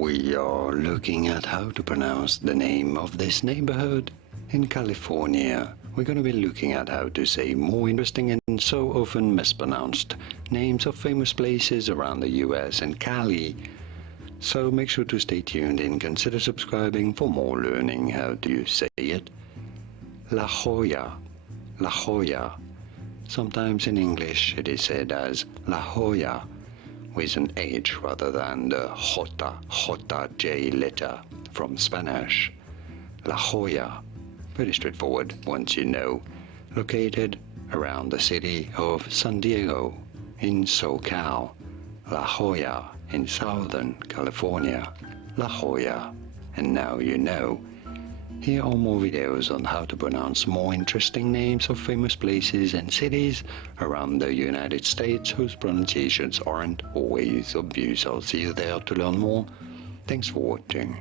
We are looking at how to pronounce the name of this neighborhood in California. We're going to be looking at how to say more interesting and so often mispronounced names of famous places around the US and Cali. So make sure to stay tuned and consider subscribing for more learning how to say it. La Jolla, La Jolla. Sometimes in English it is said as La Jolla, with an H rather than the J, J letter from Spanish. La Jolla, very straightforward once you know, located around the city of San Diego in SoCal. La Jolla in Southern California. La Jolla, and now you know. Here are more videos on how to pronounce more interesting names of famous places and cities around the United States whose pronunciations aren't always obvious. I'll see you there to learn more. Thanks for watching.